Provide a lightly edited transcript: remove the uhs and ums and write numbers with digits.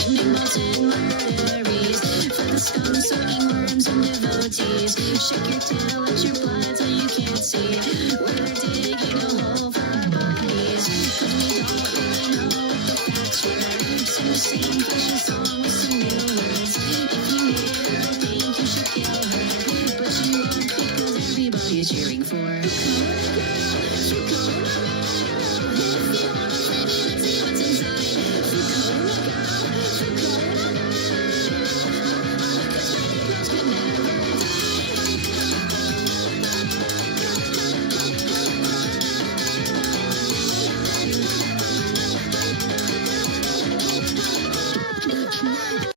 screaming bots and murderies, for the scum sucking worms and devotees. Shake your tail at your blood till you can't see. We're digging a hole for our bodies, 'cause we don't really know what the facts were. So we sing fashion song with some new words. If you hear her, think you should kill her, but you won't because everybody's cheering for